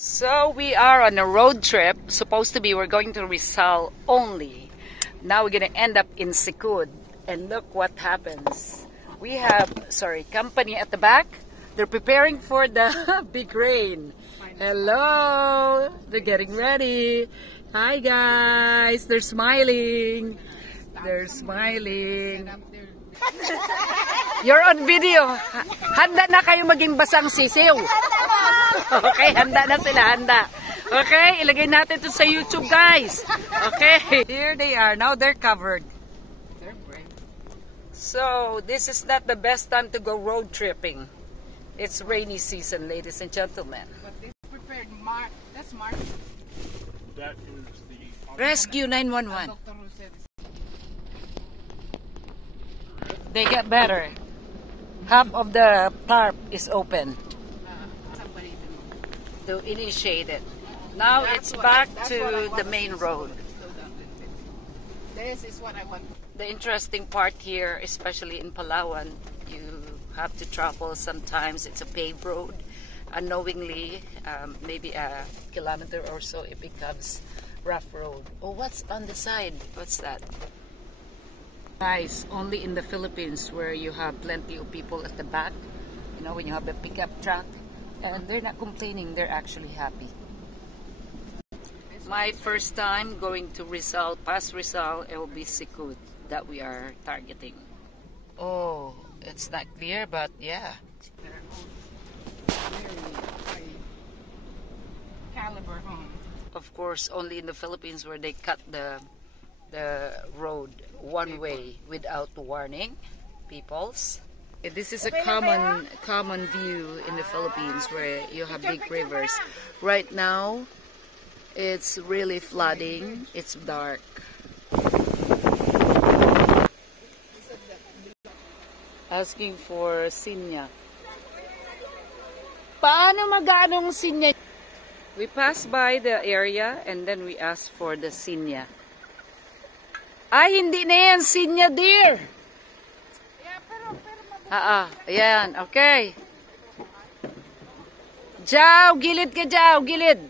So we are on a road trip. Supposed to be we're going to Rizal only. Now we're gonna end up in Sikud. And look what happens. We have, company at the back. They're preparing for the big rain. Hello! They're getting ready. Hi guys! They're smiling. They're smiling. You're on video. Handa na kayo maging basang sisiw. Okay, handa na sila, handa. Okay, ilagay natin ito sa YouTube, guys. Okay, here they are. Now they're covered. So, this is not the best time to go road tripping. It's rainy season, ladies and gentlemen. But they prepared that's Mark. That is the Rescue 911. Dr. who said They get better. Half of the tarp is open somebody to initiate it. Now it's back to the main road. This is what I want. The interesting part here, especially in Palawan, you have to travel sometimes. It's a paved road. Unknowingly, maybe a kilometer or so, it becomes rough road. Oh, what's on the side? What's that? Guys, only in the Philippines where you have plenty of people at the back, you know, when you have a pickup truck, and they're not complaining, they're actually happy. My first time going to Rizal, past Rizal, it will be Sikud that we are targeting. Oh, it's not clear, but yeah. Very high caliber homes. Of course, only in the Philippines where they cut the road one way without warning peoples. This is a common view in the Philippines where you have big rivers. Right now, it's really flooding. It's dark. Asking for sinya. Paano mag-anong sinya? We pass by the area and then we ask for the sinya. Ay, hindi na yan. Sinya, dear. Ayan. Okay. Jaw, gilid ka, Jaw. Gilid.